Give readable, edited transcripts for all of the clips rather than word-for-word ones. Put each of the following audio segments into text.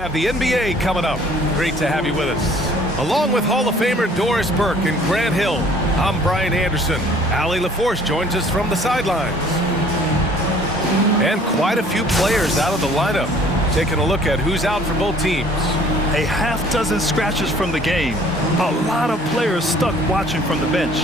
Have the NBA coming up. Great to have you with us. Along with Hall of Famer Doris Burke and Grant Hill, I'm Brian Anderson. Allie LaForce joins us from the sidelines. And quite a few players out of the lineup. Taking a look at who's out for both teams. A half dozen scratches from the game. A lot of players stuck watching from the bench.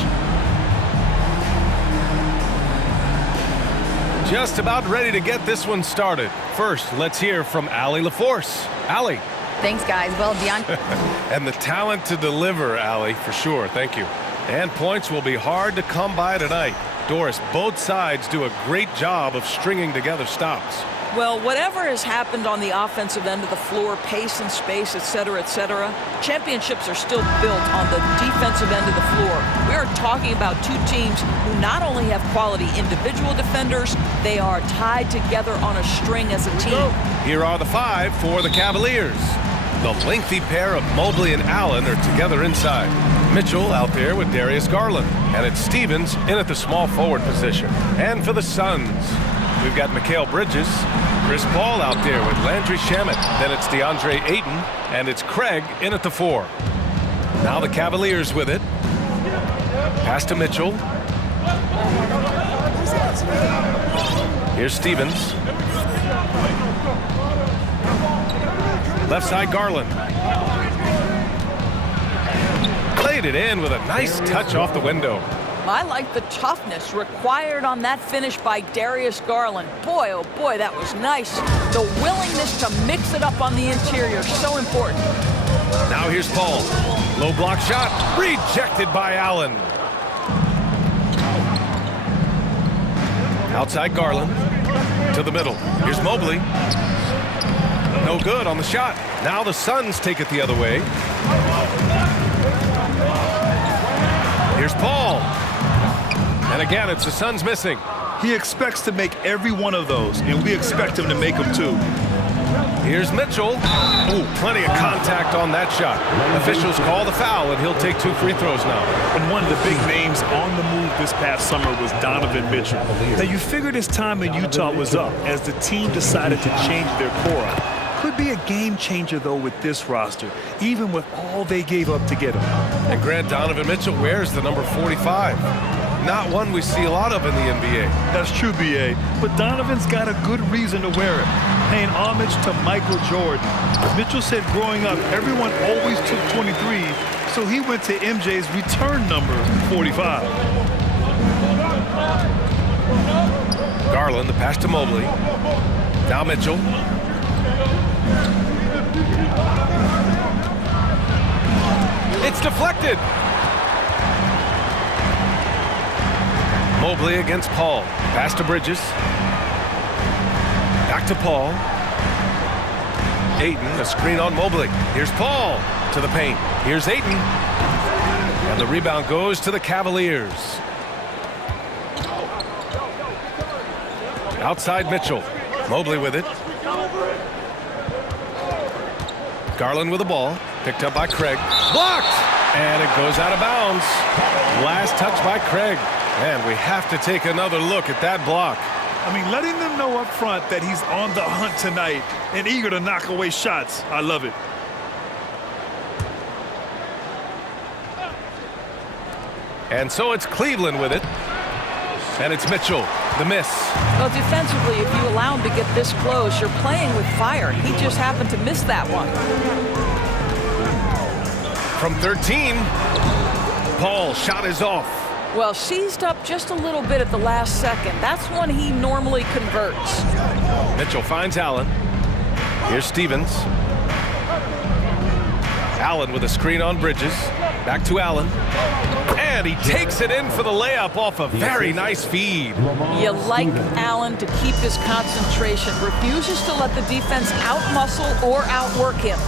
Just about ready to get this one started. First, let's hear from Allie LaForce. Allie. Thanks, guys. Well, Deion. And the talent to deliver, Allie, for sure. Thank you. And points will be hard to come by tonight. Doris, both sides do a great job of stringing together stops. Well, whatever has happened on the offensive end of the floor, pace and space, et cetera, championships are still built on the defensive end of the floor. We are talking about two teams who not only have quality individual defenders, they are tied together on a string as a team. Here are the five for the Cavaliers. The lengthy pair of Mobley and Allen are together inside. Mitchell out there with Darius Garland. And it's Stevens in at the small forward position. And for the Suns, we've got Mikal Bridges, Chris Paul out there with Landry Shamet. Then it's DeAndre Ayton, and it's Craig in at the 4. Now the Cavaliers with it. Pass to Mitchell. Here's Stevens. Left side Garland. Played it in with a nice touch off the window. I like the toughness required on that finish by Darius Garland. Boy, oh boy, that was nice. The willingness to mix it up on the interior, so important. Now here's Paul. Low block shot, rejected by Allen. Outside Garland, to the middle. Here's Mobley. No good on the shot. Now the Suns take it the other way. Here's Paul. And again, it's the Suns missing. He expects to make every one of those, and we expect him to make them too. Here's Mitchell. Ooh, plenty of contact on that shot. Officials call the foul, and he'll take 2 free throws now. And one of the big names on the move this past summer was Donovan Mitchell. Now, you figured his time in Utah was up as the team decided to change their core up. Could be a game changer, though, with this roster, even with all they gave up to get him. And Grant, Donovan Mitchell wears the number 45. Not one we see a lot of in the NBA. That's true, B.A., but Donovan's got a good reason to wear it, paying homage to Michael Jordan. Mitchell said growing up, everyone always took 23, so he went to MJ's return number, 45. Garland, the pass to Mobley. Now Mitchell. It's deflected. Mobley against Paul. Pass to Bridges. Back to Paul. Ayton, a screen on Mobley. Here's Paul to the paint. Here's Ayton. And the rebound goes to the Cavaliers. Outside Mitchell. Mobley with it. Garland with the ball. Picked up by Craig. Blocked! And it goes out of bounds. Last touch by Craig. And we have to take another look at that block. I mean, letting them know up front that he's on the hunt tonight and eager to knock away shots. I love it. And so it's Cleveland with it. And it's Mitchell, the miss. Well, defensively, if you allow him to get this close, you're playing with fire. He just happened to miss that one. From 13, Paul shot is off. Well, seized up just a little bit at the last second. That's when he normally converts. Mitchell finds Allen. Here's Stevens. Allen with a screen on Bridges. Back to Allen. And he takes it in for the layup off a very nice feed. You like Allen to keep his concentration. Refuses to let the defense out-muscle or outwork him.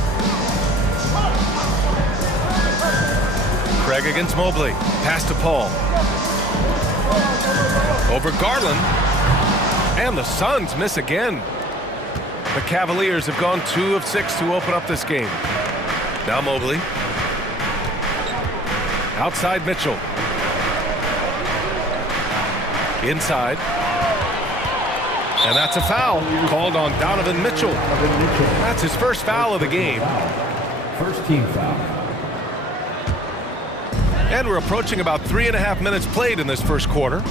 Craig against Mobley. Pass to Paul. Over Garland. And the Suns miss again. The Cavaliers have gone 2 of 6 to open up this game. Now Mobley. Outside Mitchell. Inside. And that's a foul called on Donovan Mitchell. That's his first foul of the game. First team foul. And we're approaching about 3.5 minutes played in this first quarter.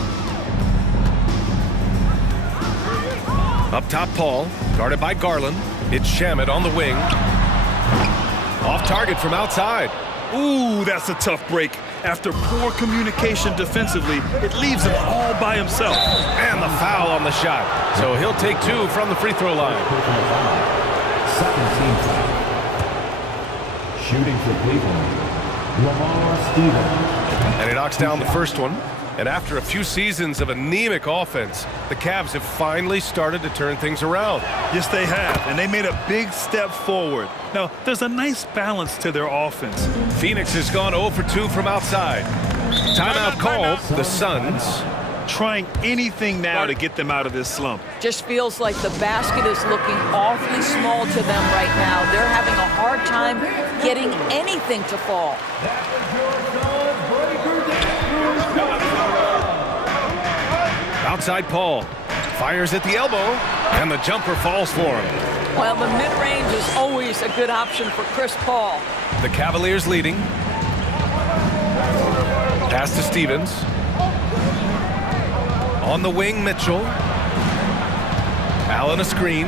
Up top, Paul, guarded by Garland. It's Shamet on the wing. Off target from outside. Ooh, that's a tough break. After poor communication defensively, it leaves him all by himself. And the foul on the shot. So he'll take 2 from the free throw line. Second team foul. Shooting for Cleveland, Lamar Stevens. And he knocks down the first one. And after a few seasons of anemic offense, the Cavs have finally started to turn things around. Yes, they have, and they made a big step forward. Now, there's a nice balance to their offense. Phoenix has gone 0 for 2 from outside. Timeout called. The Suns trying anything now to get them out of this slump. Just feels like the basket is looking awfully small to them right now. They're having a hard time getting anything to fall. Outside Paul. Fires at the elbow, and the jumper falls for him. Well, the mid-range is always a good option for Chris Paul. The Cavaliers leading. Pass to Stevens. On the wing, Mitchell. Allen a screen.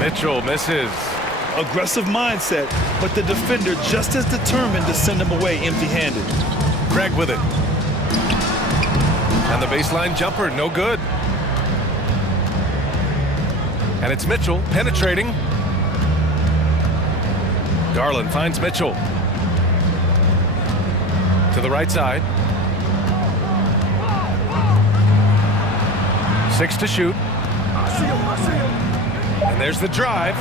Mitchell misses. Aggressive mindset, but the defender just as determined to send him away empty-handed. Craig with it. And the baseline jumper, no good. And it's Mitchell penetrating. Garland finds Mitchell. To the right side. 6 to shoot. And there's the drive.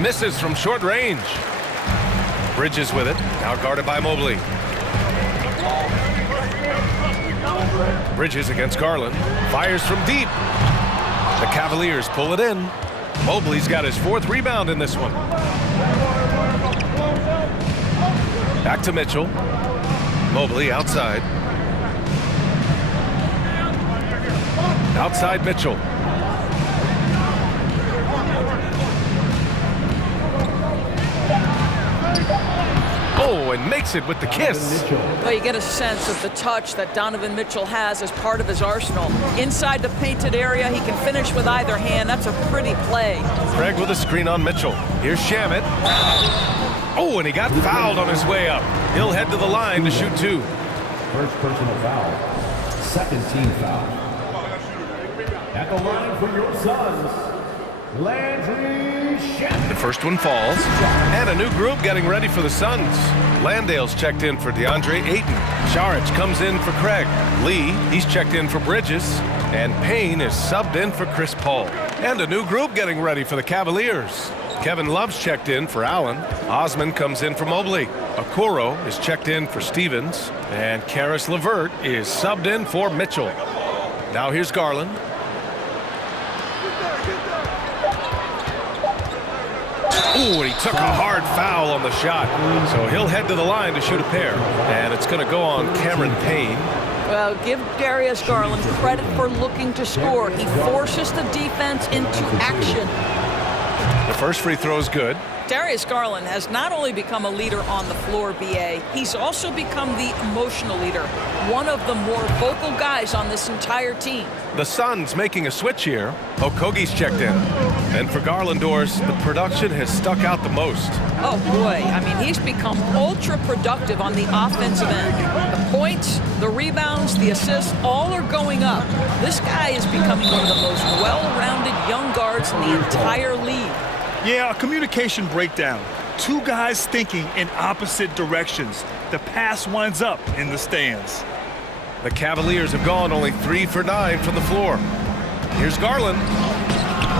Misses from short range. Bridges with it. Now guarded by Mobley. Bridges against Garland. Fires from deep. The Cavaliers pull it in. Mobley's got his 4th rebound in this one. Back to Mitchell. Mobley outside. Outside Mitchell. Oh, and makes it with the kiss. Well, you get a sense of the touch that Donovan Mitchell has as part of his arsenal. Inside the painted area, he can finish with either hand. That's a pretty play. Craig with a screen on Mitchell. Here's Shamet. Oh, and he got fouled on his way up. He'll head to the line to shoot 2. First personal foul. Second team foul. At the line for your Suns, Landry Shamet. The first one falls. And a new group getting ready for the Suns. Landale's checked in for DeAndre Ayton. Saric comes in for Craig. Lee, he's checked in for Bridges. And Payne is subbed in for Chris Paul. And a new group getting ready for the Cavaliers. Kevin Love's checked in for Allen. Osman comes in for Mobley. Okoro is checked in for Stevens. And Karis LeVert is subbed in for Mitchell. Now here's Garland. Ooh, and he took a hard foul on the shot. So he'll head to the line to shoot a pair. And it's going to go on Cameron Payne. Well, give Darius Garland credit for looking to score. He forces the defense into action. The first free throw is good. Darius Garland has not only become a leader on the floor, B.A., he's also become the emotional leader, one of the more vocal guys on this entire team. The Suns making a switch here. Okogie's checked in. And for Garlandors, the production has stuck out the most. Oh, boy. I mean, he's become ultra-productive on the offensive end. The points, the rebounds, the assists, all are going up. This guy is becoming one of the most well-rounded young guards in the entire league. Yeah, a communication breakdown. 2 guys thinking in opposite directions. The pass winds up in the stands. The Cavaliers have gone only 3 for 9 from the floor. Here's Garland.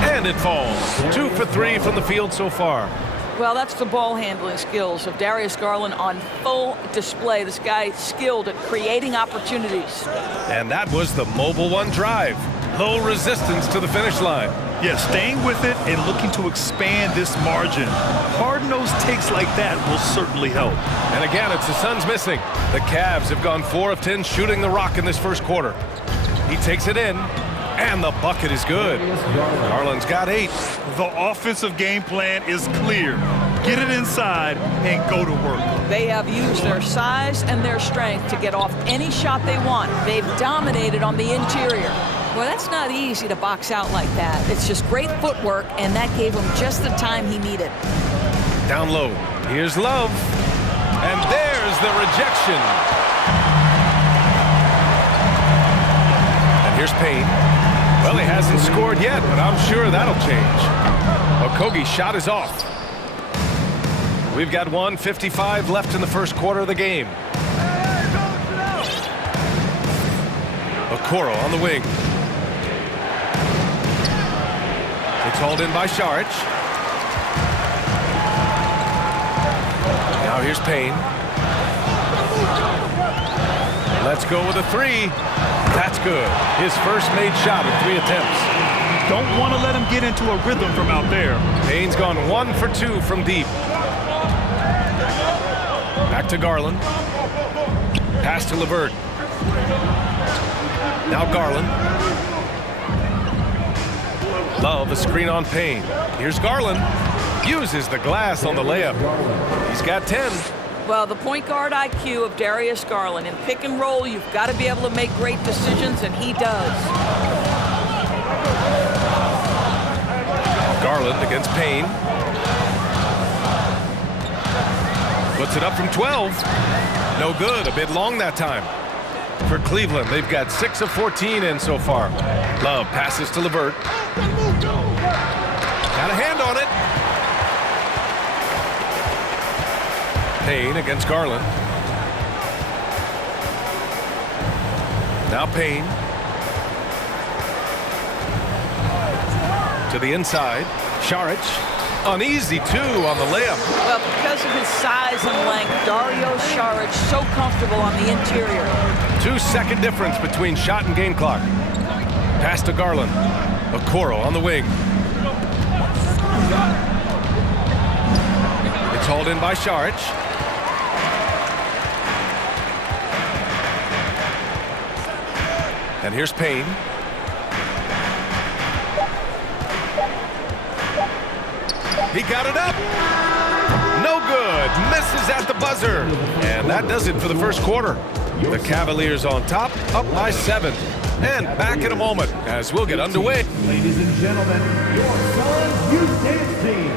And it falls. 2 for 3 from the field so far. Well, that's the ball handling skills of Darius Garland on full display. This guy is skilled at creating opportunities. And that was the Mobile One drive. Low resistance to the finish line. Yeah, staying with it and looking to expand this margin. Hard-nosed takes like that will certainly help. And again, it's the Suns missing. The Cavs have gone 4 of 10 shooting the rock in this first quarter. He takes it in, and the bucket is good. Garland's got 8. The offensive game plan is clear. Get it inside and go to work. They have used their size and their strength to get off any shot they want. They've dominated on the interior. Well, that's not easy to box out like that. It's just great footwork, and that gave him just the time he needed. Down low. Here's Love. And there's the rejection. And here's Payne. Well, he hasn't scored yet, but I'm sure that'll change. Okogie's shot is off. We've got 1:55 left in the first quarter of the game. Okoro on the wing. It's hauled in by Saric. Now here's Payne. Let's go with a 3. That's good. His first made shot in 3 attempts. Don't want to let him get into a rhythm from out there. Payne's gone 1 for 2 from deep. Back to Garland. Pass to LeVert. Now Garland. Love a screen on Payne. Here's Garland. Uses the glass on the layup. He's got 10. Well, the point guard IQ of Darius Garland. In pick and roll, you've got to be able to make great decisions, and he does. Garland against Payne. Puts it up from 12. No good. A bit long that time. For Cleveland, they've got 6 of 14 in so far. Love passes to LeVert. Got a hand on it. Payne against Garland. Now Payne. To the inside. Saric. Uneasy, too, on the layup. Well, because of his size and length, Dario Saric so comfortable on the interior. 2-second difference between shot and game clock. Pass to Garland. Okoro on the wing. It's hauled in by Saric. And here's Payne. He got it up. No good. Misses at the buzzer. And that does it for the first quarter. The Cavaliers on top, up by 7. And back in a moment as we'll get underway. Ladies and gentlemen, your SUNS Youth Dance Team.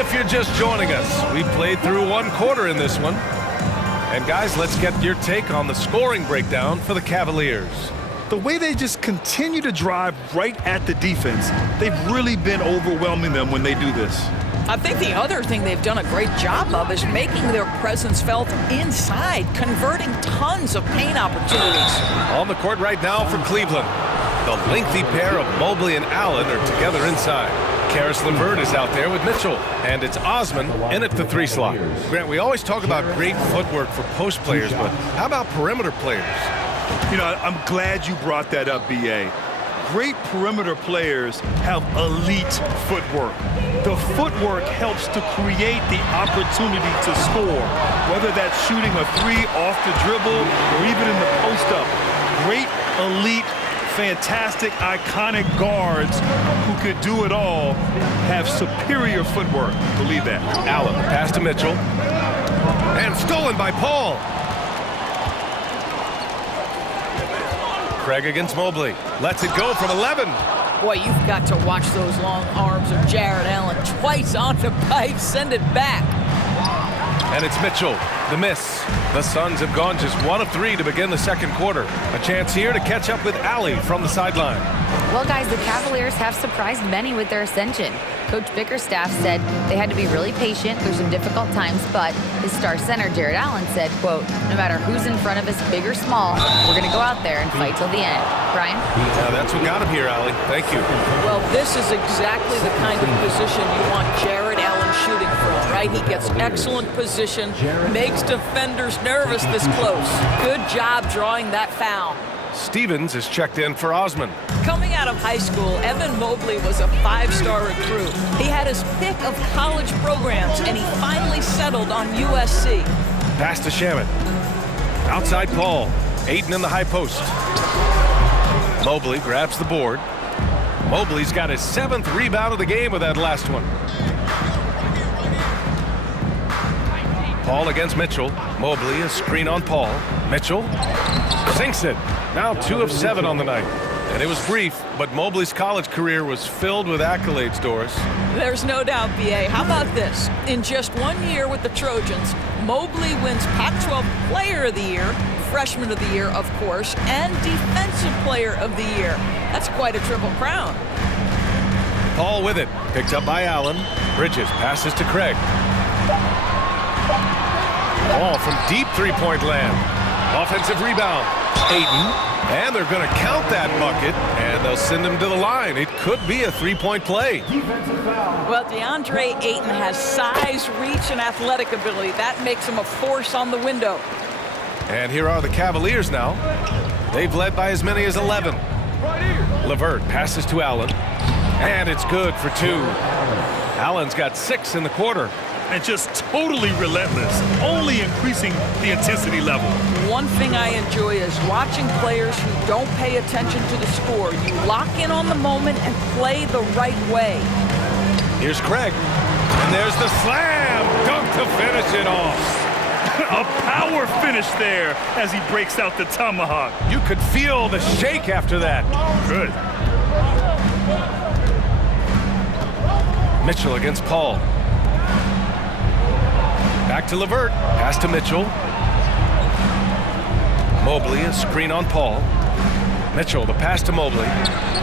If you're just joining us, we played through 1 quarter in this one. And guys, let's get your take on the scoring breakdown for the Cavaliers. The way they just continue to drive right at the defense, they've really been overwhelming them when they do this. I think the other thing they've done a great job of is making their presence felt inside, converting tons of paint opportunities. On the court right now for Cleveland. The lengthy pair of Mobley and Allen are together inside. Karis LeVert is out there with Mitchell, and it's Osman in at the 3 slot. Grant, we always talk about great footwork for post players, but how about perimeter players? You know, I'm glad you brought that up, B.A. Great perimeter players have elite footwork. The footwork helps to create the opportunity to score, whether that's shooting a 3 off the dribble or even in the post-up. Great, elite, fantastic, iconic guards who could do it all have superior footwork. Believe that. Allen, pass to Mitchell. And stolen by Paul. Craig against Mobley. Lets it go from 11. Boy, you've got to watch those long arms of Jared Allen. Twice on the pipe, send it back. And it's Mitchell, the miss. The Suns have gone just 1 of 3 to begin the second quarter. A chance here to catch up with Allie from the sideline. Well, guys, the Cavaliers have surprised many with their ascension. Coach Bickerstaff said they had to be really patient through some difficult times, but his star center, Jared Allen, said, quote, no matter who's in front of us, big or small, we're going to go out there and fight till the end. Brian? Yeah, that's what got him here, Allie. Thank you. Well, this is exactly the kind of position you want Jared Allen shooting from, right? He gets excellent position, makes defenders nervous this close. Good job drawing that foul. Stevens is checked in for Osman. Coming out of high school, Evan Mobley was a 5-star recruit. He had his pick of college programs, and he finally settled on USC. Pass to Shaman. Outside Paul. Ayton in the high post. Mobley grabs the board. Mobley's got his 7th rebound of the game with that last one. Paul against Mitchell. Mobley, a screen on Paul. Mitchell sinks it. Now 2 of 7 on the night. And it was brief, but Mobley's college career was filled with accolades, Doris. There's no doubt, B.A. How about this? In just 1 year with the Trojans, Mobley wins Pac-12 Player of the Year, Freshman of the Year, of course, and Defensive Player of the Year. That's quite a triple crown. Paul with it. Picked up by Allen. Bridges passes to Craig. Ball from deep three-point land. Offensive rebound. Ayton. And they're going to count that bucket, and they'll send him to the line. It could be a three-point play. Well, DeAndre Ayton has size, reach, and athletic ability. That makes him a force on the window. And here are the Cavaliers now. They've led by as many as 11. LeVert passes to Allen. And it's good for 2. Allen's got 6 in the quarter. And just totally relentless, only increasing the intensity level. One thing I enjoy is watching players who don't pay attention to the score. You lock in on the moment and play the right way. Here's Craig. And there's the slam dunk to finish it off. A power finish there as he breaks out the tomahawk. You could feel the shake after that. Good. Mitchell against Paul. Back to LeVert. Pass to Mitchell. Mobley, a screen on Paul. Mitchell, the pass to Mobley.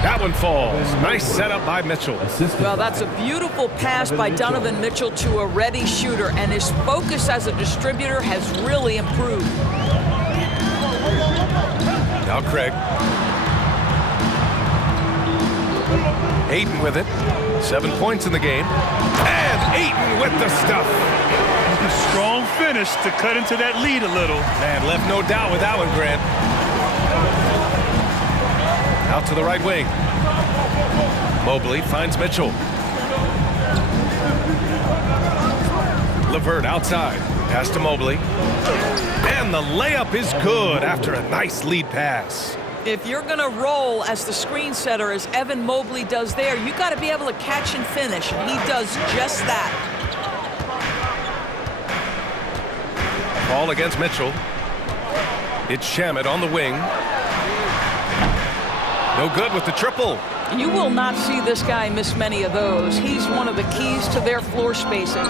That one falls. Nice setup by Mitchell. Well, that's a beautiful pass by Donovan Mitchell to a ready shooter, and his focus as a distributor has really improved. Now Craig. Ayton with it. 7 points in the game. And Ayton with the stuff. A strong finish to cut into that lead a little. Man, left no doubt with that one, Grant. Out to the right wing. Mobley finds Mitchell. LeVert outside. Pass to Mobley. And the layup is good after a nice lead pass. If you're going to roll as the screen setter, as Evan Mobley does there, you got to be able to catch and finish, and he does just that. Ball against Mitchell. It's Shamet on the wing. No good with the triple. You will not see this guy miss many of those. He's one of the keys to their floor spacing.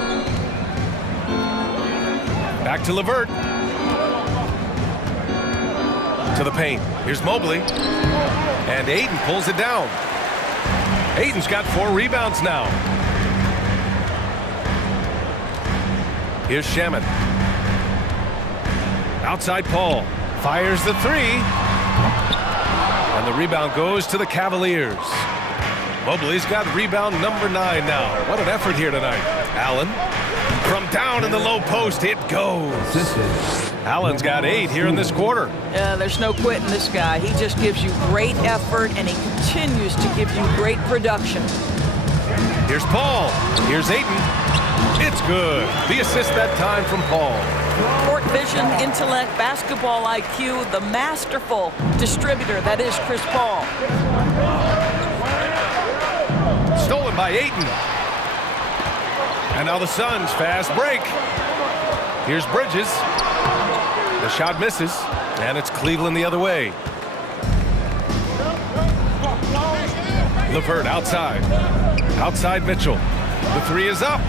Back to LeVert. To the paint. Here's Mobley. And Ayton pulls it down. Ayton's got 4 rebounds now. Here's Shamet. Outside Paul. Fires the 3. And the rebound goes to the Cavaliers. Mobley's got rebound number 9 now. What an effort here tonight. Allen. From down in the low post, it goes. Allen's got 8 here in this quarter. There's no quitting this guy. He just gives you great effort, and he continues to give you great production. Here's Paul. Here's Ayton. It's good. The assist that time from Paul. Court vision, intellect, basketball IQ, the masterful distributor that is Chris Paul. Stolen by Ayton. And now the Suns fast break. Here's Bridges. The shot misses, and it's Cleveland the other way. LeVert outside. Outside Mitchell. The 3 is up.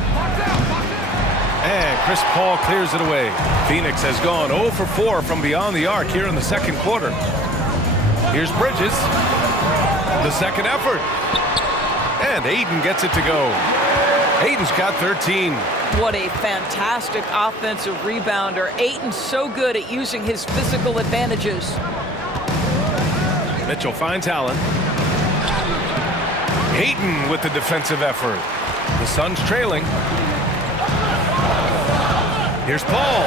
And Chris Paul clears it away. Phoenix has gone 0 for 4 from beyond the arc here in the second quarter. Here's Bridges. The second effort. And Ayton gets it to go. Ayton's got 13. What a fantastic offensive rebounder. Ayton's so good at using his physical advantages. Mitchell finds Allen. Ayton with the defensive effort. The Suns trailing. Here's Paul.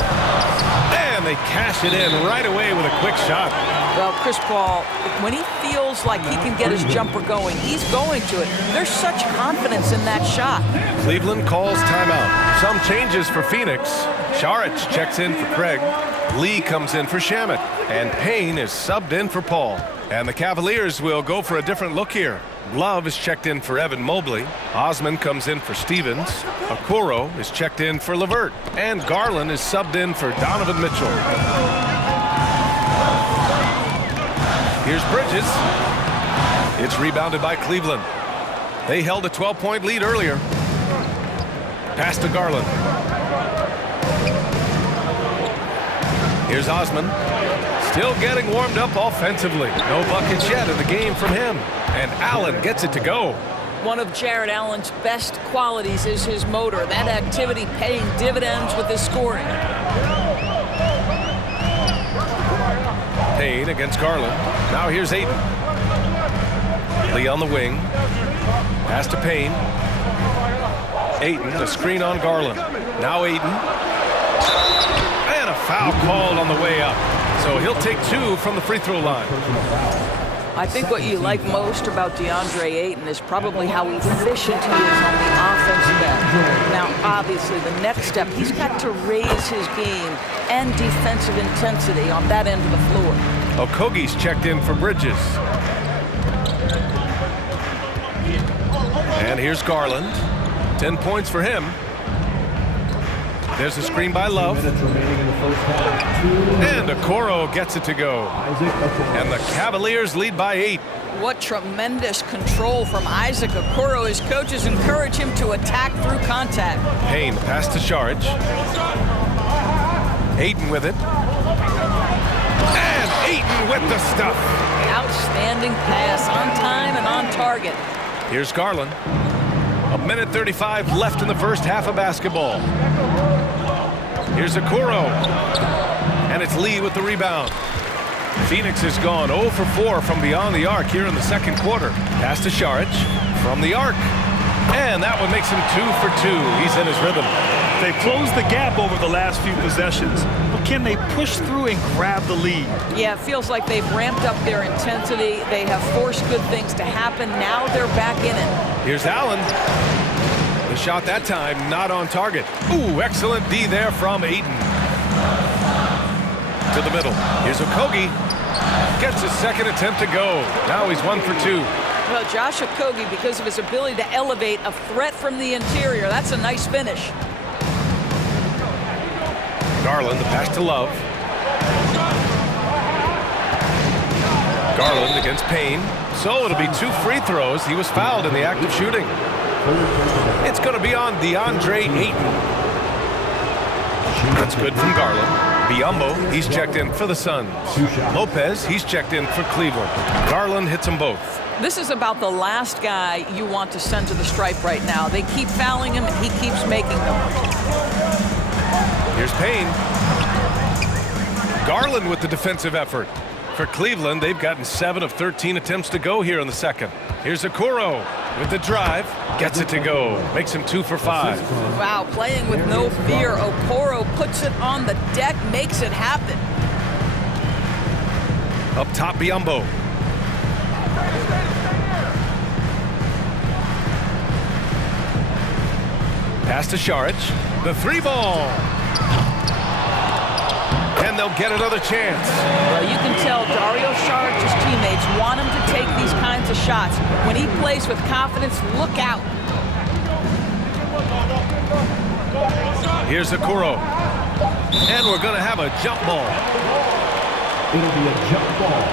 And they cash it in right away with a quick shot. Well, Chris Paul, when he feels like he can get his jumper going, he's going to it. There's such confidence in that shot. Cleveland calls timeout. Some changes for Phoenix. Saric checks in for Craig. Lee comes in for Shamet, and Payne is subbed in for Paul. And the Cavaliers will go for a different look here. Love is checked in for Evan Mobley. Osman comes in for Stevens. Okoro is checked in for LeVert. And Garland is subbed in for Donovan Mitchell. Here's Bridges. It's rebounded by Cleveland. They held a 12-point lead earlier. Pass to Garland. Here's Osman. Still getting warmed up offensively. No buckets yet in the game from him. And Allen gets it to go. One of Jarrett Allen's best qualities is his motor. That activity paying dividends with his scoring. Payne against Garland. Now here's Ayton. Lee on the wing. Pass to Payne. Ayton, the screen on Garland. Now Ayton. And a foul called on the way up. So he'll take 2 from the free throw line. I think what you like most about DeAndre Ayton is probably how efficient he is on the offensive end. Now, obviously, the next step, he's got to raise his game and defensive intensity on that end of the floor. Okogie's checked in for Bridges. And here's Garland. 10 points for him. There's a screen by Love. And Okoro gets it to go. And the Cavaliers lead by 8. What tremendous control from Isaac Okoro. His coaches encourage him to attack through contact. Payne pass to Saric. Ayton with it. And Ayton with the stuff. Outstanding pass, on time and on target. Here's Garland. 1:35 left in the first half of basketball. Here's Okoro. And it's Lee with the rebound. Phoenix has gone 0 for 4 from beyond the arc here in the second quarter. Pass to Saric from the arc. And that one makes him 2 for 2. He's in his rhythm. They've closed the gap over the last few possessions, but can they push through and grab the lead? Yeah, it feels like they've ramped up their intensity. They have forced good things to happen. Now they're back in it. Here's Allen. The shot that time not on target. Ooh, excellent D there from Ayton. To the middle. Here's Okogie. Gets his second attempt to go. Now he's 1 for 2. Well, Josh Okogie, because of his ability to elevate a threat from the interior, that's a nice finish. Garland, the pass to Love. Garland against Payne. So it'll be 2 free throws. He was fouled in the act of shooting. It's going to be on DeAndre Ayton. That's good from Garland. Biyombo, he's checked in for the Suns. Lopez, he's checked in for Cleveland. Garland hits them both. This is about the last guy you want to send to the stripe right now. They keep fouling him, and he keeps making them. Here's Payne. Garland with the defensive effort. For Cleveland, they've gotten 7 of 13 attempts to go here in the second. Here's Okoro with the drive. Gets it to go. Makes him 2 for 5. Wow, playing with no fear. Okoro puts it on the deck, makes it happen. Up top, Biyombo. Pass to Saric. The 3-ball. And they'll get another chance. Well, you can tell Dario Saric's teammates want him to take these kinds of shots. When he plays with confidence, look out. Here's Okoro. And we're going to have a jump ball. It'll be a jump ball.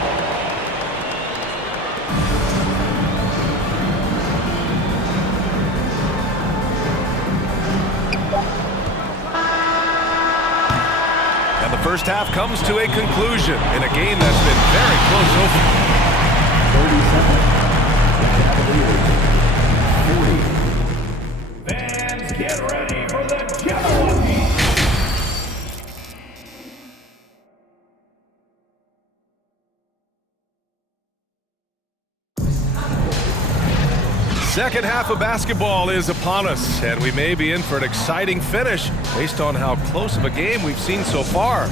And the first half comes to a conclusion in a game that's been very close over. 30 seconds. 40. Fans, get ready for the Cavaliers. Second half of basketball is upon us, and we may be in for an exciting finish based on how close of a game we've seen so far.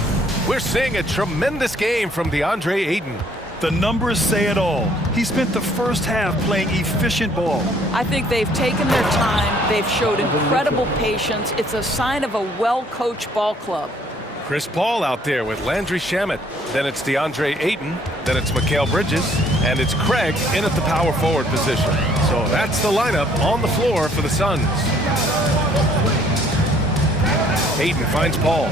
We're seeing a tremendous game from DeAndre Ayton. The numbers say it all. He spent the first half playing efficient ball. I think they've taken their time. They've showed incredible patience. It's a sign of a well-coached ball club. Chris Paul out there with Landry Shamet. Then it's DeAndre Ayton. Then it's Mikal Bridges. And it's Craig in at the power forward position. So that's the lineup on the floor for the Suns. Ayton finds Paul.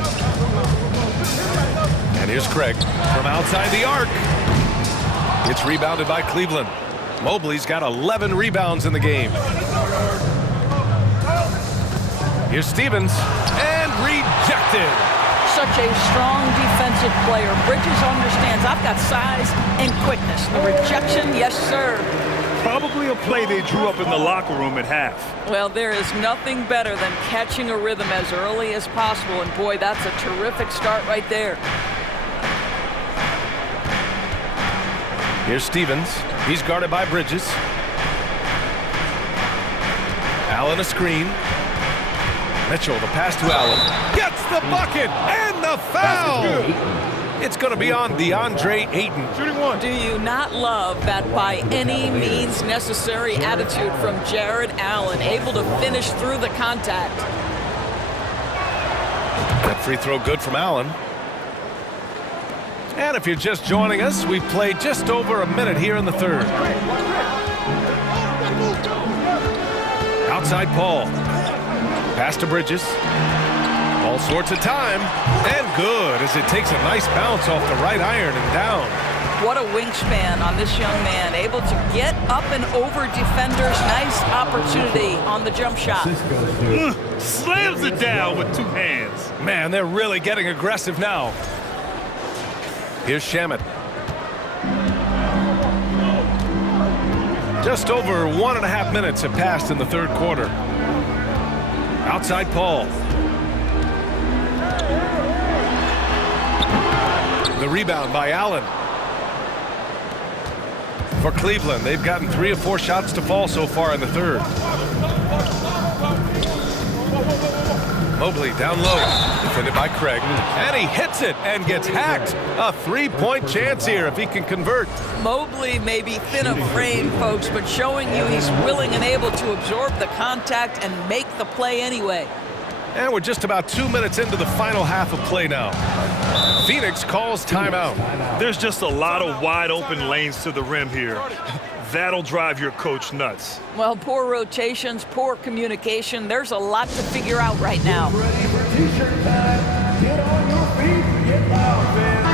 And here's Craig from outside the arc. It's rebounded by Cleveland. Mobley's got 11 rebounds in the game. Here's Stevens, and rejected. Such a strong defensive player. Bridges understands I've got size and quickness. The rejection, yes, sir. Probably a play they drew up in the locker room at half. Well, there is nothing better than catching a rhythm as early as possible, and boy, that's a terrific start right there. Here's Stevens. He's guarded by Bridges. Allen a screen. Mitchell, the pass to Allen. Gets the bucket and the foul. It's going to be on DeAndre Ayton. Shooting one. Do you not love that by any means necessary attitude from Jared Allen, able to finish through the contact? That free throw good from Allen. And if you're just joining us, we've played just over a minute here in the third. Outside Paul. Pass to Bridges. All sorts of time. And good as it takes a nice bounce off the right iron and down. What a wingspan on this young man. Able to get up and over defenders. Nice opportunity on the jump shot. Slams it down with two hands. Man, they're really getting aggressive now. Here's Shamet. Just over 1.5 minutes have passed in the third quarter. Outside Paul. The rebound by Allen. For Cleveland, they've gotten 3 or 4 shots to fall so far in the third. Mobley down low, defended by Craig, and he hits it and gets hacked. A 3-point chance here if he can convert. Mobley may be thin of frame, folks, but showing you he's willing and able to absorb the contact and make the play anyway. And we're just about 2 minutes into the final half of play now. Phoenix calls timeout. There's just a lot of wide open lanes to the rim here. That'll drive your coach nuts. Well, poor rotations, poor communication. There's a lot to figure out right now. Ready for t-shirt time. Get on your feet. Get loud, fans.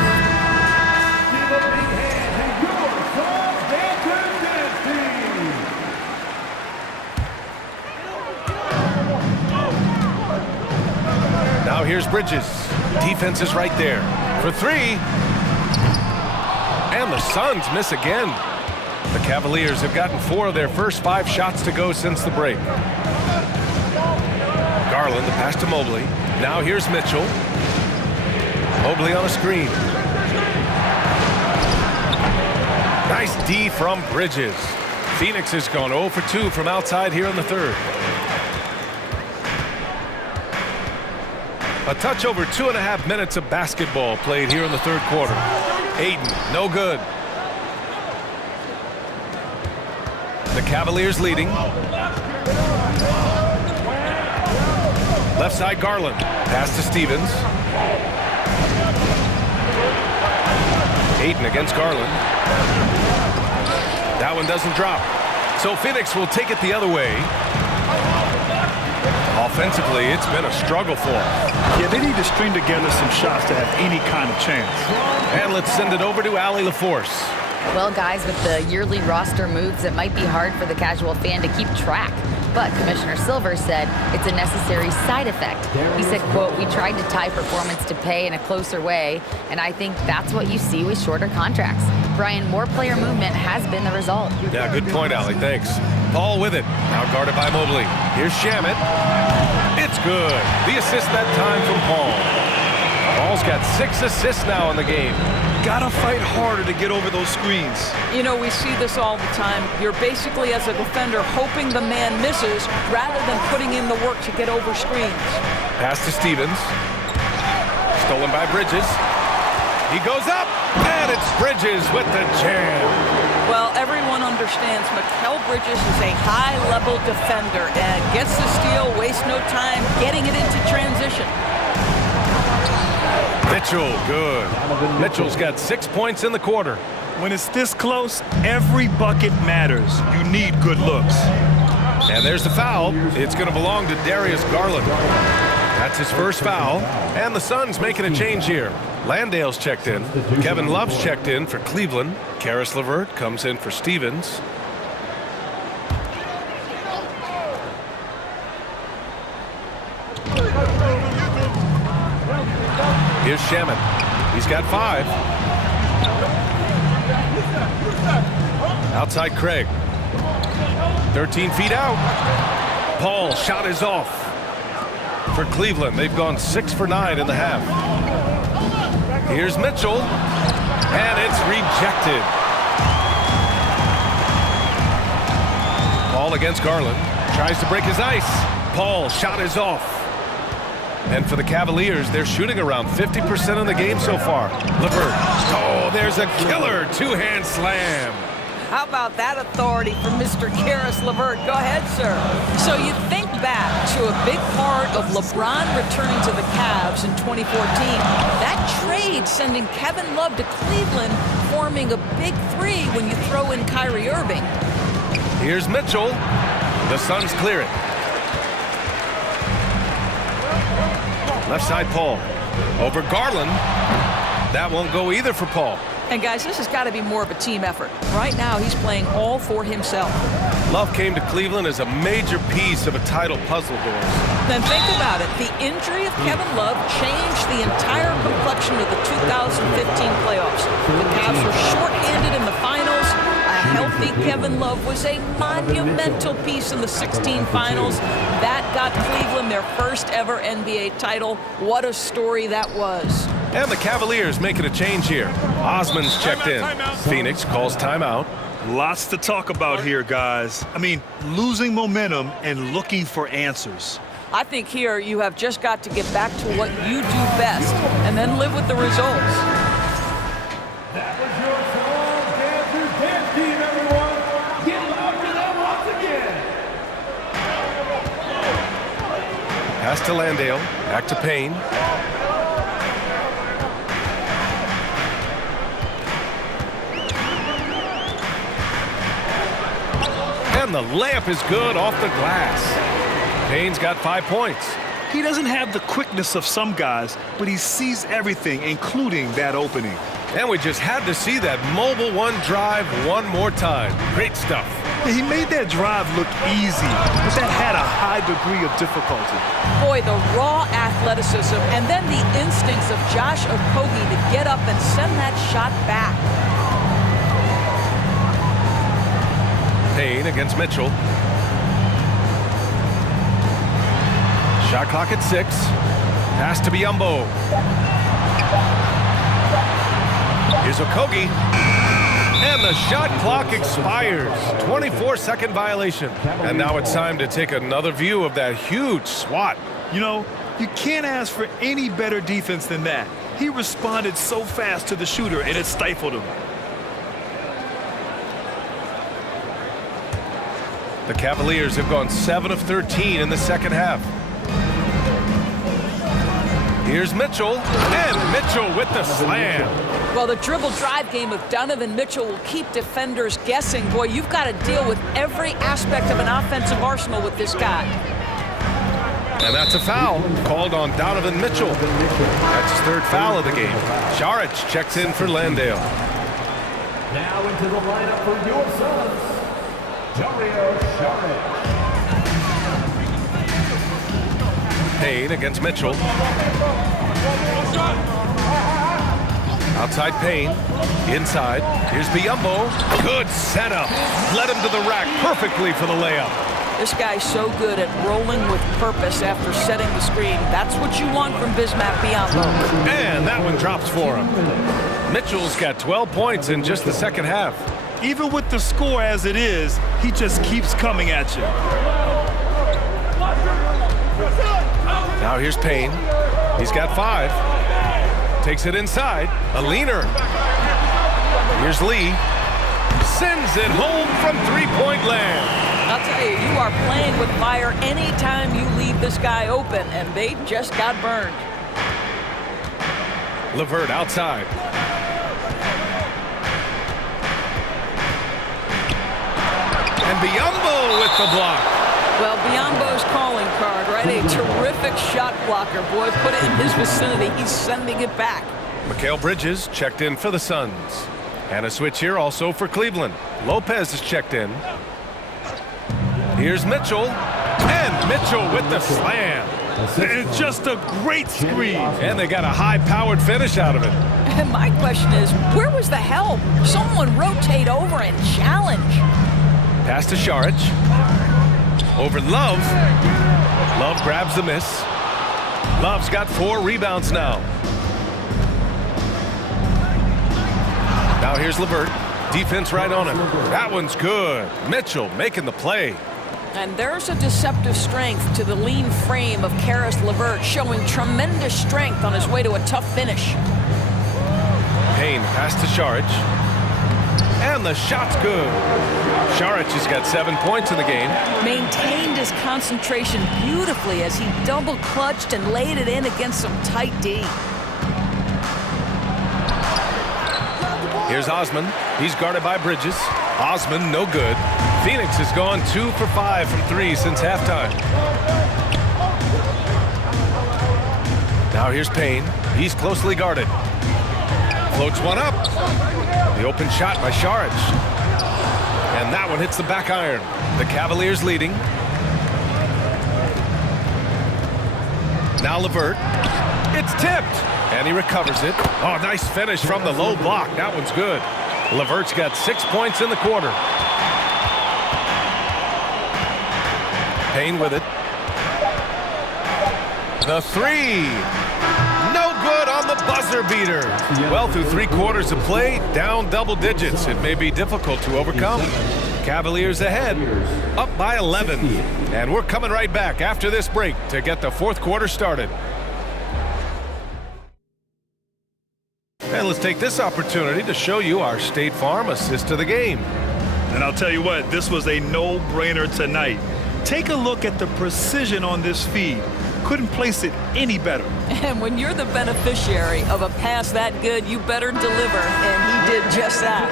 Give a big hand to your Suns dance team. Now here's Bridges. Defense is right there for 3. And the Suns miss again. The Cavaliers have gotten 4 of their first 5 shots to go since the break. Garland, the pass to Mobley. Now here's Mitchell. Mobley on a screen. Nice D from Bridges. Phoenix has gone 0 for 2 from outside here in the third. A touch over 2.5 minutes of basketball played here in the third quarter. Ayton, no good. The Cavaliers leading. Left side Garland. Pass to Stevens. Ayton against Garland. That one doesn't drop. So Phoenix will take it the other way. Offensively, it's been a struggle for them. Yeah, they need to string together some shots to have any kind of chance. And let's send it over to Allie LaForce. Well, guys, with the yearly roster moves, it might be hard for the casual fan to keep track. But Commissioner Silver said it's a necessary side effect. He said, quote, "We tried to tie performance to pay in a closer way, and I think that's what you see with shorter contracts." Brian, more player movement has been the result. Yeah, good point, Allie. Thanks. Paul with it. Now guarded by Mobley. Here's Shamet. It's good. The assist that time from Paul. Paul's got 6 assists now in the game. Gotta fight harder to get over those screens. You know, we see this all the time. You're basically, as a defender, hoping the man misses rather than putting in the work to get over screens. Pass to Stevens. Stolen by Bridges. He goes up, and it's Bridges with the jam. Well, everyone understands Mikal Bridges is a high-level defender and gets the steal, wastes no time getting it into transition. Mitchell, good. Mitchell's got 6 points in the quarter. When it's this close, every bucket matters. You need good looks. And there's the foul. It's going to belong to Darius Garland. That's his first foul. And the Suns making a change here. Landale's checked in. Kevin Love's checked in for Cleveland. Caris LeVert comes in for Stevens. Here's Shaman. He's got 5. Outside Craig. 13 feet out. Paul, shot is off. For Cleveland, they've gone 6 for 9 in the half. Here's Mitchell. And it's rejected. Paul against Garland. Tries to break his ice. Paul, shot is off. And for the Cavaliers, they're shooting around 50% in the game so far. LeVert. Oh, there's a killer two-hand slam. How about that authority from Mr. Caris LeVert? Go ahead, sir. So you think back to a big part of LeBron returning to the Cavs in 2014. That trade sending Kevin Love to Cleveland, forming a big 3 when you throw in Kyrie Irving. Here's Mitchell. The Suns clear it. Left side, Paul. Over Garland. That won't go either for Paul. And guys, this has got to be more of a team effort. Right now, he's playing all for himself. Love came to Cleveland as a major piece of a title puzzle, doors. Then think about it. The injury of Kevin Love changed the entire complexion of the 2015 playoffs. The Cavs were shorthanded in the finals. A healthy Kevin Love was a monumental piece in the 16 finals. That got Cleveland their first ever NBA title. What a story that was. And the Cavaliers making a change here. Osman's checked in. Phoenix calls timeout. Lots to talk about here, guys. I mean, losing momentum and looking for answers. I think here you have just got to get back to what you do best and then live with the results. That was your song, dancers, dance team, everyone. Get loud for them once again. Pass to Landale. Back to Payne. And the layup is good off the glass. Payne's got 5 points. He doesn't have the quickness of some guys, but he sees everything, including that opening. And we just had to see that mobile one drive one more time. Great stuff. Yeah, he made that drive look easy, but that had a high degree of difficulty. Boy, the raw athleticism and then the instincts of Josh Okogie to get up and send that shot back. Payne against Mitchell. Shot clock at 6. Pass to Biyombo. Here's Okogie. And the shot clock expires. 24-second violation. And now it's time to take another view of that huge swat. You know, you can't ask for any better defense than that. He responded so fast to the shooter, and it stifled him. The Cavaliers have gone 7 of 13 in the second half. Here's Mitchell, and Mitchell with the slam. Well, the dribble drive game of Donovan Mitchell will keep defenders guessing. Boy, you've got to deal with every aspect of an offensive arsenal with this guy. And that's a foul called on Donovan Mitchell. That's his 3rd foul of the game. Šarić checks in for Landale. Now into the lineup for your Suns, Dario Šarić. Payne against Mitchell. Outside Payne. Inside. Here's Biyombo. Good setup. Led him to the rack perfectly for the layup. This guy's so good at rolling with purpose after setting the screen. That's what you want from Bismack Biyombo. And that one drops for him. Mitchell's got 12 points in just the second half. Even with the score as it is, he just keeps coming at you. Now here's Payne. He's got 5. Takes it inside. A leaner. Here's Lee. Sends it home from three-point land. I'll tell you, you are playing with fire anytime you leave this guy open, and they just got burned. LeVert outside. And Biyombo with the block. Well, Biyombo's calling card, right? A terrific shot blocker. Boy, put it in his vicinity. He's sending it back. Mikal Bridges checked in for the Suns. And a switch here also for Cleveland. Lopez is checked in. Here's Mitchell. And Mitchell with the slam. And just a great screen. And they got a high-powered finish out of it. And my question is, where was the help? Someone rotate over and challenge. Pass to Šarić. Over Love. Love grabs the miss. Love's got 4 rebounds now. Now here's LeVert. Defense right on him. That one's good. Mitchell making the play. And there's a deceptive strength to the lean frame of Caris LeVert, showing tremendous strength on his way to a tough finish. Payne pass to Šarić. And the shot's good. Šarić has got 7 points in the game. Maintained his concentration beautifully as he double clutched and laid it in against some tight D. Here's Osman. He's guarded by Bridges. Osman, no good. Phoenix has gone 2 for 5 from 3 since halftime. Now here's Payne. He's closely guarded. Floats one up. The open shot by Šarić. And that one hits the back iron. The Cavaliers leading. Now LeVert. It's tipped. And he recovers it. Oh, nice finish from the low block. That one's good. LeVert's got 6 points in the quarter. Payne with it. The 3. No good on the buzzer beater. Well, through 3 quarters of play, down double digits. It may be difficult to overcome. Cavaliers ahead, up by 11. And we're coming right back after this break to get the 4th quarter started. And let's take this opportunity to show you our State Farm assist to the game. And I'll tell you what, this was a no-brainer tonight. Take a look at the precision on this feed. Couldn't place it any better. And when you're the beneficiary of a pass that good, you better deliver, and he did just that.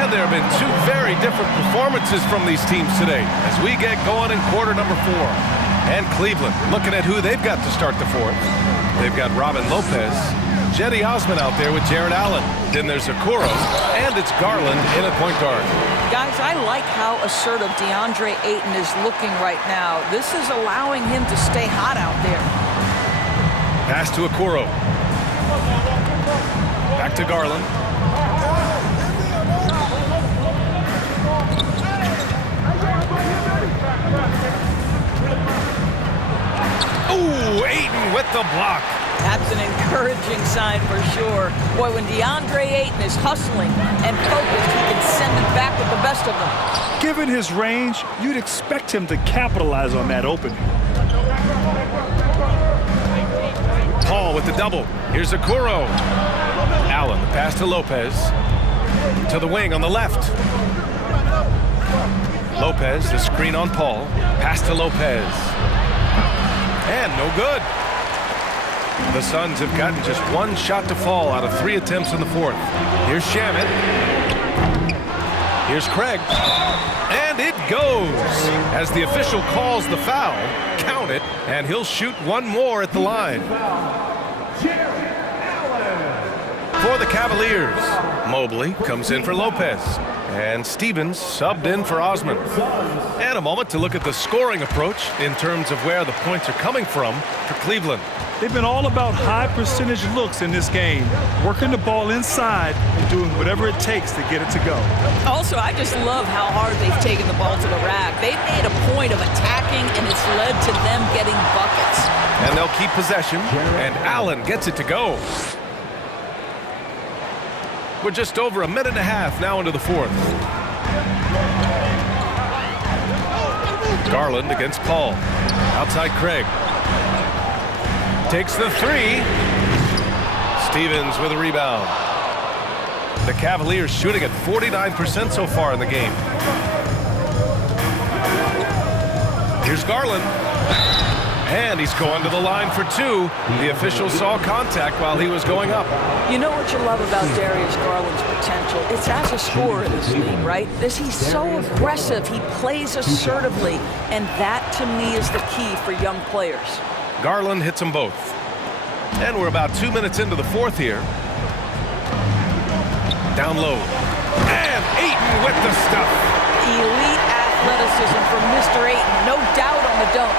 And there have been 2 very different performances from these teams today as we get going in quarter number 4. And Cleveland looking at who they've got to start the 4th. They've got Robin Lopez, Jetty Osman out there with Jared Allen. Then there's Okoro, and it's Garland in at point guard. Guys, I like how assertive DeAndre Ayton is looking right now. This is allowing him to stay hot out there. Pass to Okoro. Back to Garland. Ooh, Ayton with the block. That's an encouraging sign for sure. Boy, when DeAndre Ayton is hustling and focused, he can send it back with the best of them. Given his range, you'd expect him to capitalize on that opening. Paul with the double. Here's Okoro. Allen, the pass to Lopez. To the wing on the left. Lopez, the screen on Paul. Pass to Lopez. And no good. The Suns have gotten just 1 shot to fall out of 3 attempts in the 4th. Here's Shamet. Here's Craig. And it goes. As the official calls the foul, count it, and he'll shoot 1 more at the line. For the Cavaliers, Mobley comes in for Lopez. And Stevens subbed in for Osman. And a moment to look at the scoring approach in terms of where the points are coming from for Cleveland. They've been all about high percentage looks in this game, working the ball inside and doing whatever it takes to get it to go. Also, I just love how hard they've taken the ball to the rack. They've made a point of attacking, and it's led to them getting buckets. And they'll keep possession, and Allen gets it to go. We're just over a minute and a half now into the 4th. Garland against Paul. Outside Craig. Takes the 3. Stevens with a rebound. The Cavaliers shooting at 49% so far in the game. Here's Garland. And he's going to the line for two. The official saw contact while he was going up. You know what you love about Darius Garland's potential? It's as a scorer in this league, right? He's so aggressive. He plays assertively. And that, to me, is the key for young players. Garland hits them both. And we're about 2 minutes into the fourth here. Down low. And Ayton with the stuff. Elite athleticism from Mr. Ayton. No doubt on the dunk.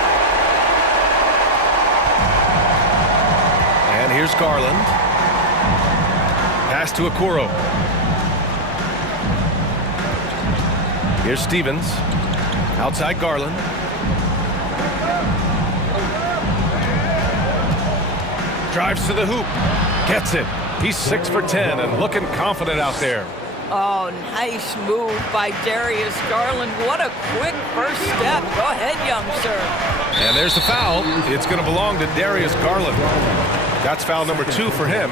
And here's Garland. Pass to Okoro. Here's Stevens. Outside Garland. Drives to the hoop. Gets it. He's 6 for 10 and looking confident out there. Oh, nice move by Darius Garland. What a quick first step. Go ahead, young sir. And there's the foul. It's going to belong to Darius Garland. That's foul number 2 for him.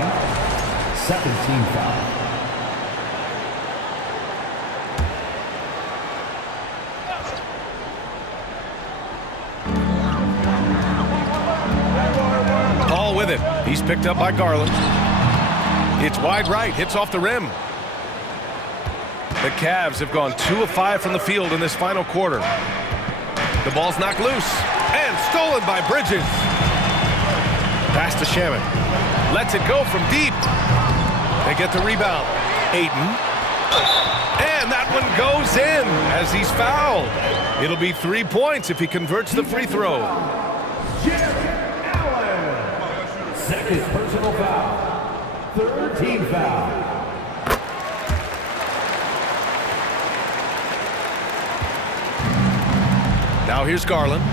Second team foul. Paul with it. He's picked up by Garland. It's wide right. Hits off the rim. The Cavs have gone 2 of 5 from the field in this final quarter. The ball's knocked loose and stolen by Bridges. Pass to Shaman. Lets it go from deep. They get the rebound. Ayton. And that one goes in as he's fouled. It'll be 3 points if he converts the free throw. Second personal foul. Third team foul. Now here's Garland.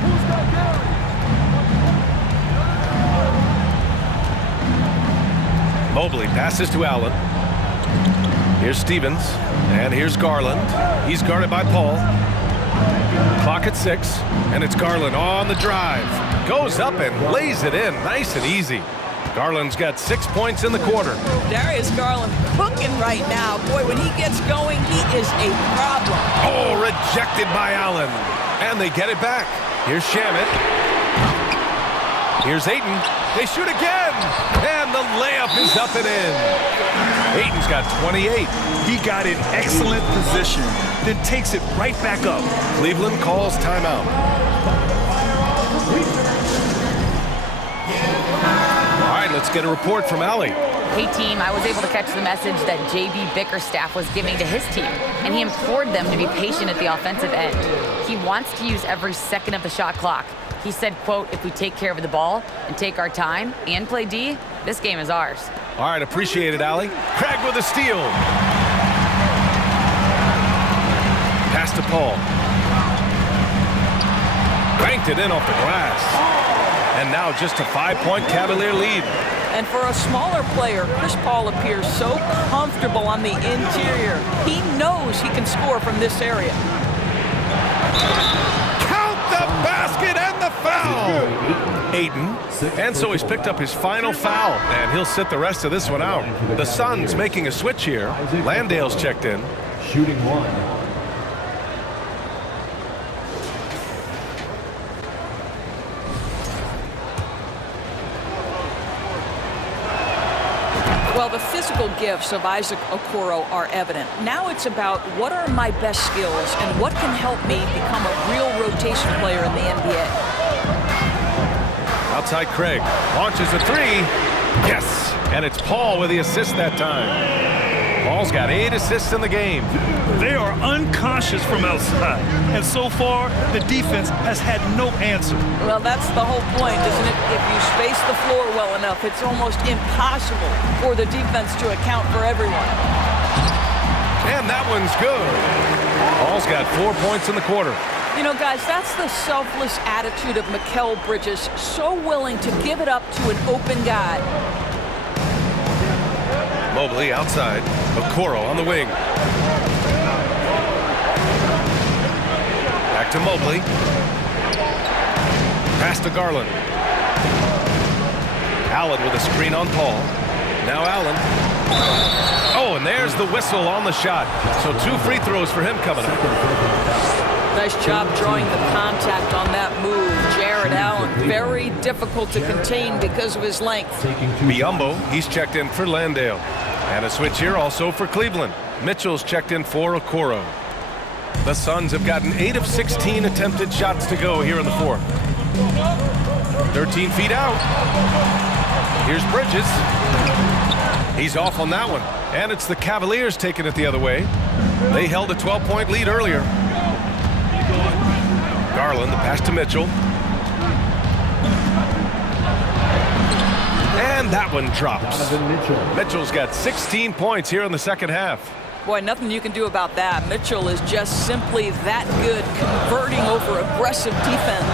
Mobley passes to Allen. Here's Stevens. And here's Garland. He's guarded by Paul. Clock at 6. And it's Garland on the drive. Goes up and lays it in. Nice and easy. Garland's got 6 points in the quarter. Darius Garland cooking right now. Boy, when he gets going, he is a problem. Oh, rejected by Allen. And they get it back. Here's Shamet. Here's Ayton. They shoot again. And the layup is up and in. Ayton's got 28. He got in excellent position, then takes it right back up. Cleveland calls timeout. All right, let's get a report from Allie. Hey team, I was able to catch the message that JB Bickerstaff was giving to his team, and he implored them to be patient at the offensive end. He wants to use every second of the shot clock. He said, quote, if we take care of the ball and take our time and play D, this game is ours. All right, appreciate it, Allie. Craig with a steal. Pass to Paul. Banked it in off the glass. And now just a 5-point Cavalier lead. And for a smaller player, Chris Paul appears so comfortable on the interior. He knows he can score from this area. Count the basket and the foul. Ayton. And so he's picked up his final foul, and he'll sit the rest of this one out. The Suns making a switch here. Landale's checked in. Shooting one. Well, the physical gifts of Isaac Okoro are evident. Now it's about what are my best skills and what can help me become a real rotation player in the NBA. Outside Craig. Launches a 3. Yes. And it's Paul with the assist that time. Paul's got 8 assists in the game. They are unconscious from outside, and so far, the defense has had no answer. Well, that's the whole point, isn't it? If you space the floor well enough, it's almost impossible for the defense to account for everyone. And that one's good. Paul's got 4 points in the quarter. You know, guys, that's the selfless attitude of Mikal Bridges, so willing to give it up to an open guy. Mobley outside. Okoro on the wing. Back to Mobley. Pass to Garland. Allen with a screen on Paul. Now Allen. Oh, and there's the whistle on the shot. So 2 free throws for him coming up. Nice job drawing the contact on that move. Jared Allen, very difficult to contain because of his length. Biombo, he's checked in for Landale. And a switch here also for Cleveland. Mitchell's checked in for Okoro. The Suns have gotten 8 of 16 attempted shots to go here in the fourth. 13 feet out. Here's Bridges. He's off on that one. And it's the Cavaliers taking it the other way. They held a 12-point lead earlier. Garland, the pass to Mitchell. And that one drops. Mitchell's got 16 points here in the second half. Boy, nothing you can do about that. Mitchell is just simply that good, converting over aggressive defense.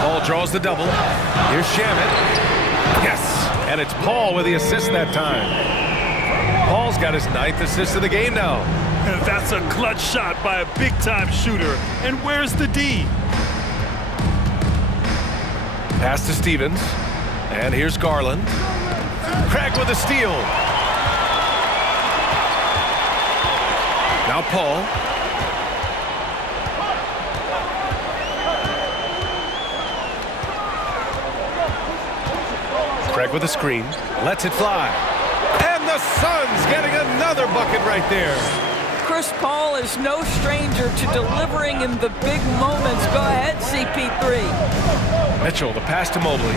Paul draws the double. Here's Shamet. Yes! And it's Paul with the assist that time. Paul's got his 9th assist of the game now. And that's a clutch shot by a big-time shooter. And where's the D? Pass to Stevens. And here's Garland. Craig with a steal. Now Paul. Craig with a screen. Lets it fly. And the Suns getting another bucket right there. Chris Paul is no stranger to delivering in the big moments. Go ahead, CP3. Mitchell, the pass to Mobley.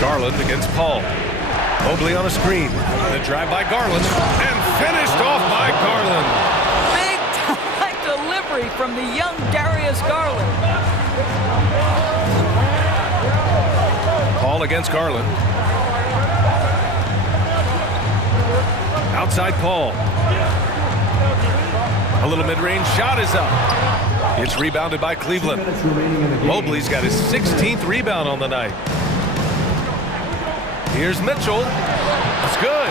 Garland against Paul. Mobley on a screen. The drive by Garland. And finished off by Garland. Big time delivery from the young Darius Garland. Paul against Garland. Outside Paul. A little mid-range shot is up. It's rebounded by Cleveland. Mobley's got his 16th rebound on the night. Here's Mitchell. It's good.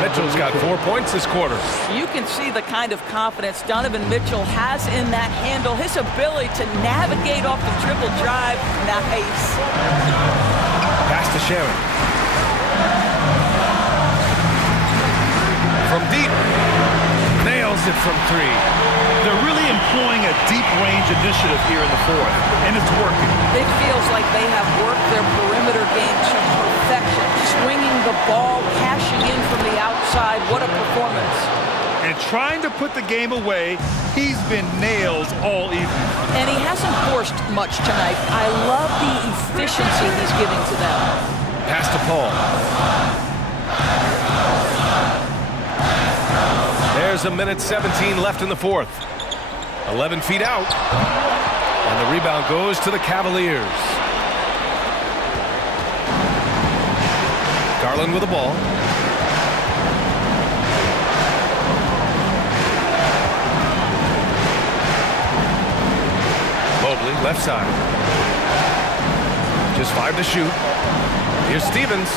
Mitchell's got 4 points this quarter. You can see the kind of confidence Donovan Mitchell has in that handle. His ability to navigate off the triple drive. Nice. Pass to Sharon. From deep. Nails it from 3. They're really employing a deep-range initiative here in the fourth, and it's working. It feels like they have worked their perimeter game to perfection. Swinging the ball, cashing in from the outside. What a performance. And trying to put the game away, he's been nails all evening. And he hasn't forced much tonight. I love the efficiency he's giving to them. Pass to Paul. There's a minute 17 left in the fourth. 11 feet out. And the rebound goes to the Cavaliers. Garland with the ball. Mobley, left side. Just 5 to shoot. Here's Stevens.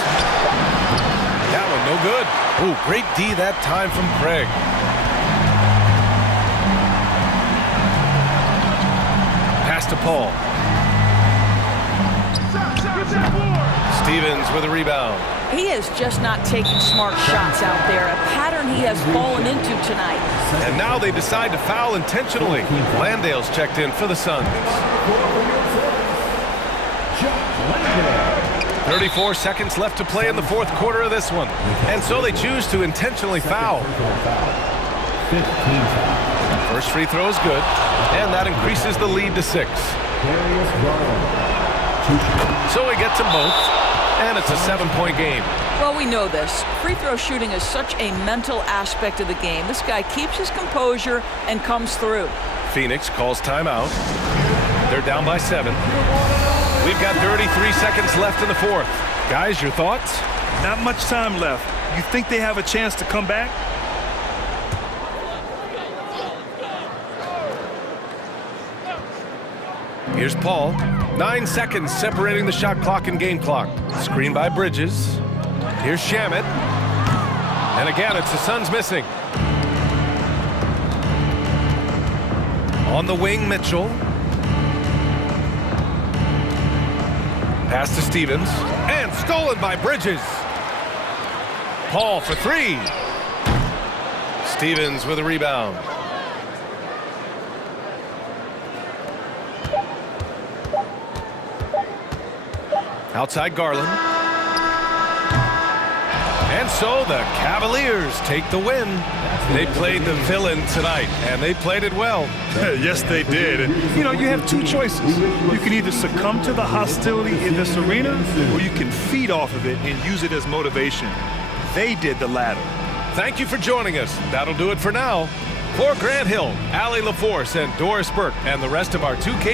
That one no good. Oh, great D that time from Craig. Pass to Paul. Stevens with a rebound. He is just not taking smart shots out there, a pattern he has fallen into tonight. And now they decide to foul intentionally. Landale's checked in for the Suns. 34 seconds left to play in the fourth quarter of this one. And so they choose to intentionally foul. First free throw is good, and that increases the lead to 6. So he gets them both, and it's a 7-point game. Well, we know this. Free throw shooting is such a mental aspect of the game. This guy keeps his composure and comes through. Phoenix calls timeout. They're down by 7. We've got 33 seconds left in the fourth. Guys, your thoughts? Not much time left. You think they have a chance to come back? Here's Paul. 9 seconds separating the shot clock and game clock. Screen by Bridges. Here's Shamet. And again, it's the Suns missing. On the wing, Mitchell. Pass to Stevens. And stolen by Bridges. Paul for 3. Stevens with a rebound. Outside Garland. And so the Cavaliers take the win. They played the villain tonight, and they played it well. Yes, they did. And, you know, you have two choices. You can either succumb to the hostility in this arena, or you can feed off of it and use it as motivation. They did the latter. Thank you for joining us. That'll do it for now. For Grant Hill, Allie LaForce, and Doris Burke, and the rest of our 2K